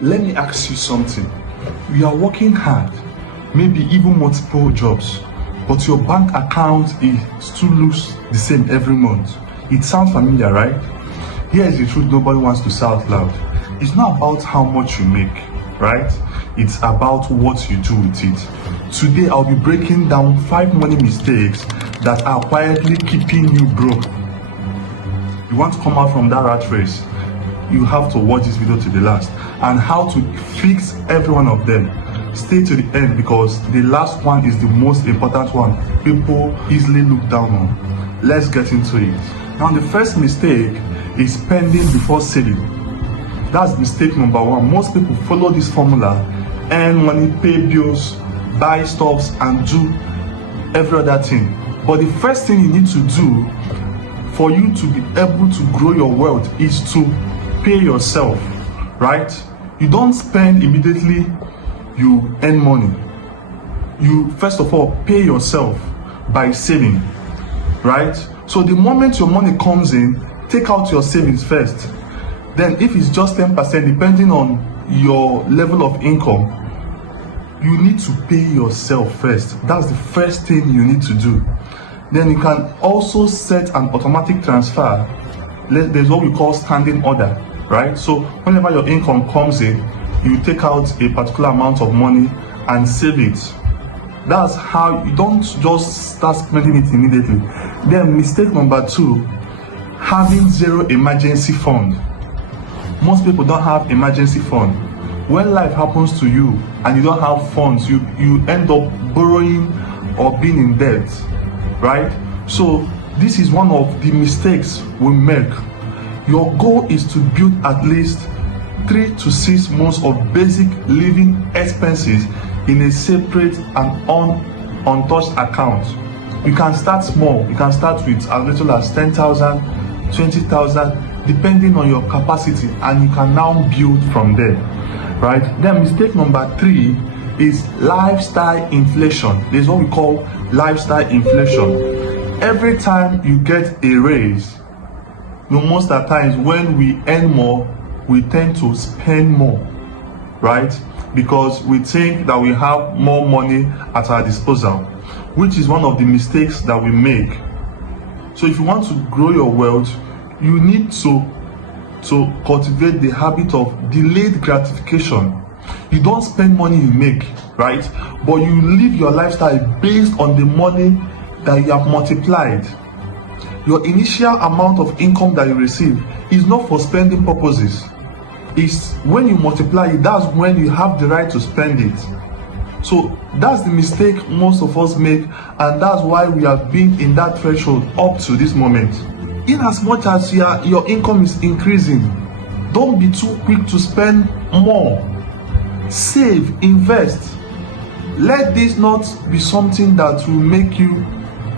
Let me ask you something. You are working hard, maybe even multiple jobs, but your bank account is still looks the same every month. It sounds familiar, right? Here is the truth nobody wants to say out loud. It's not about how much you make, right? It's about what you do with it. Today I'll be breaking down 5 money mistakes that are quietly keeping you broke. You want to come out from that rat race, you have to watch this video to the last, and how to fix every one of them. Stay to the end because the last one is the most important one people easily look down on. Let's get into it. Now the first mistake is spending before saving. That's mistake number 1. Most people follow this formula: earn money, pay bills, buy stuffs, and do every other thing. But the first thing you need to do for you to be able to grow your wealth is to pay yourself, right? You don't spend immediately you earn money. You first of all pay yourself by saving, right? So the moment your money comes in, take out your savings first. Then if it's just 10%, depending on your level of income, you need to pay yourself first. That's the first thing you need to do. Then you can also set an automatic transfer. There's what we call standing order, right? So whenever your income comes in, you take out a particular amount of money and save it. That's how you don't just start spending it immediately. Then mistake number 2, having zero emergency fund. Most people don't have emergency fund. When life happens to you and you don't have funds, you end up borrowing or being in debt, right? So this is one of the mistakes we make. Your goal is to build at least 3 to 6 months of basic living expenses in a separate and untouched account. You can start small. You can start with as little as 10,000, 20,000, depending on your capacity, and you can now build from there, right? Then mistake number 3 is lifestyle inflation. This is what we call lifestyle inflation. Every time you get a raise, most of the times when we earn more, we tend to spend more, right? Because we think that we have more money at our disposal, which is one of the mistakes that we make. So if you want to grow your wealth, you need to cultivate the habit of delayed gratification. You don't spend money you make, right? But you live your lifestyle based on the money that you have multiplied. Your initial amount of income that you receive is not for spending purposes. It's when you multiply it, that's when you have the right to spend it. So that's the mistake most of us make, and that's why we have been in that threshold up to this moment. In as much as your income is increasing, don't be too quick to spend more. Save, invest. Let this not be something that will make you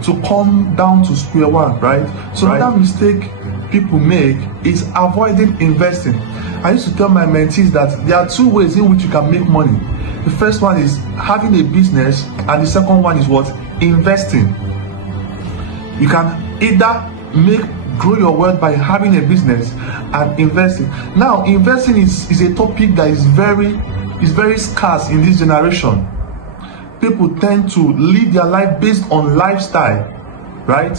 to come down to square one, right? So another mistake people make is avoiding investing. I used to tell my mentees that there are 2 ways in which you can make money. The first one is having a business, and the second one is what? Investing. You can either grow your wealth by having a business and investing. Now, investing is a topic that is very scarce in this generation. People tend to live their life based on lifestyle, right?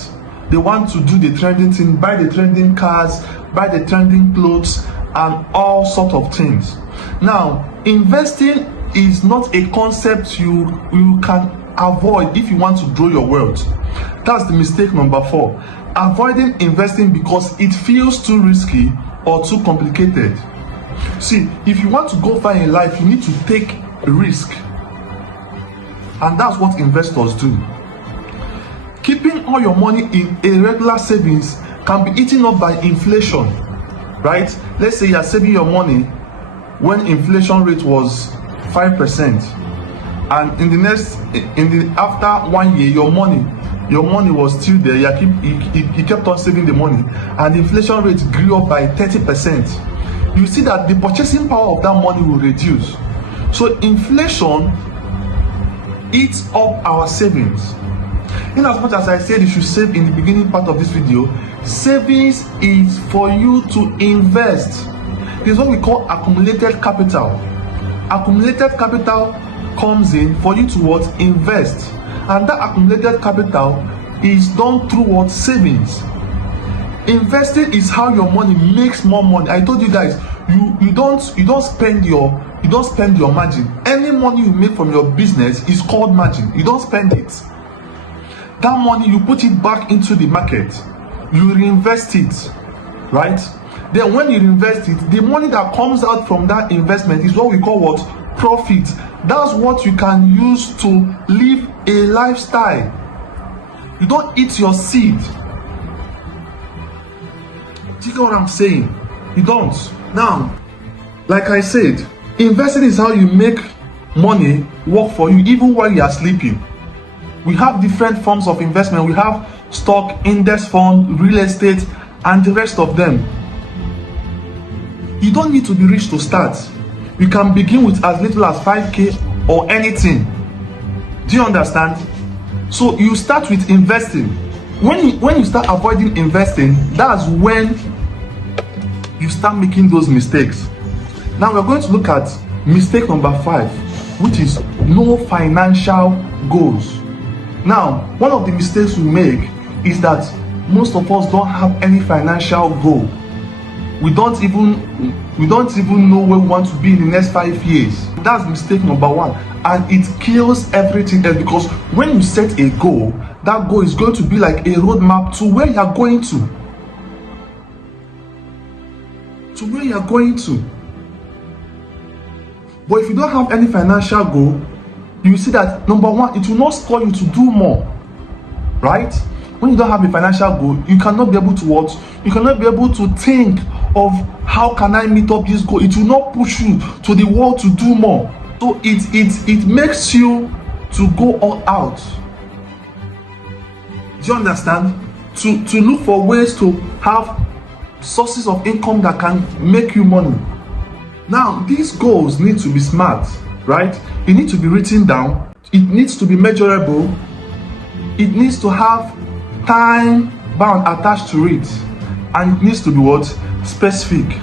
They want to do the trending thing, buy the trending cars, buy the trending clothes, and all sort of things. Now, investing is not a concept you can avoid if you want to grow your wealth. That's the mistake number 4. Avoiding investing because it feels too risky or too complicated. See, if you want to go far in life, you need to take a risk. And that's what investors do. Keeping all your money in a regular savings can be eaten up by inflation, right? Let's say you are saving your money when inflation rate was 5%, and after 1 year your money was still there. You kept on saving the money, and the inflation rate grew up by 30%. You see that the purchasing power of that money will reduce. So inflation eats up our savings. In as much as I said you should save in the beginning part of this video, savings is for you to invest. There's what we call accumulated capital. Accumulated capital comes in for you to what? Invest. And that accumulated capital is done through what? Savings. Investing is how your money makes more money. I told you guys, you don't spend your margin. Any money you make from your business is called margin. You don't spend it. That money, you put it back into the market, you reinvest it, right? Then when you invest it, the money that comes out from that investment is what we call what? Profit. That's what you can use to live a lifestyle. You don't eat your seed. Do you get what I'm saying? You don't. Now, like I said, investing is how you make money work for you even while you are sleeping. We have different forms of investment. We have stock, index fund, real estate, and the rest of them. You don't need to be rich to start. You can begin with as little as 5k or anything. Do you understand? So you start with investing. When you start avoiding investing, that's when you start making those mistakes. Now we're going to look at mistake number 5, which is no financial goals. Now, one of the mistakes we make is that most of us don't have any financial goal. We don't even know where we want to be in the next 5 years. That's mistake number 1, and it kills everything else, because when you set a goal, that goal is going to be like a roadmap to where you are going to. But if you don't have any financial goal, you see that number 1, it will not spur you to do more, right? When you don't have a financial goal, you cannot be able to what? You cannot be able to think of how can I meet up this goal. It will not push you to the wall to do more. So it makes you to go all out. Do you understand? To look for ways to have sources of income that can make you money. Now, these goals need to be smart, right? It needs to be written down. It needs to be measurable. It needs to have time bound attached to it, and it needs to be what? Specific.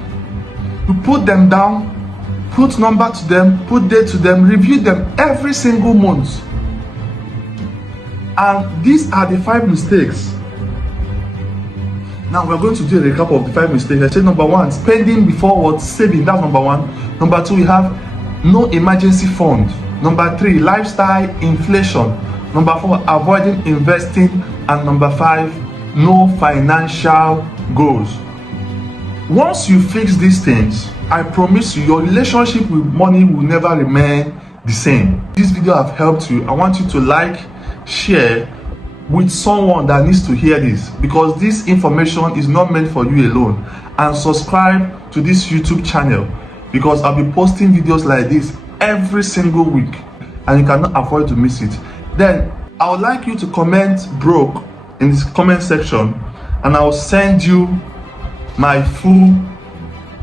You put them down, put number to them, put date to them, review them every single month. And these are the 5 mistakes. Now we're going to do a recap of the 5 mistakes. I said number 1, spending before what? Saving. That's number 1. Number 2, we have no emergency fund. Number 3, lifestyle inflation. Number 4, avoiding investing. And number 5, no financial goals. Once you fix these things, I promise you, your relationship with money will never remain the same. This video have helped you. I want you to like, share with someone that needs to hear this, because this information is not meant for you alone. And subscribe to this YouTube channel, because I'll be posting videos like this every single week, and you cannot afford to miss it. Then I would like you to comment broke in this comment section, and I will send you my full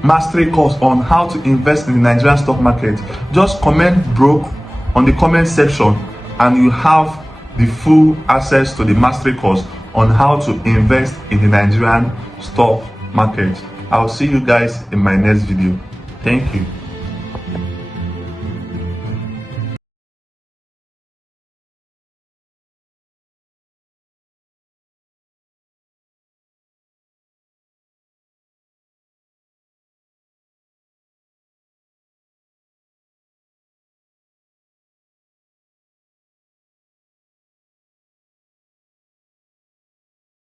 mastery course on how to invest in the Nigerian stock market. Just comment broke on the comment section, and you have the full access to the mastery course on how to invest in the Nigerian stock market. I'll see you guys in my next video. Thank you.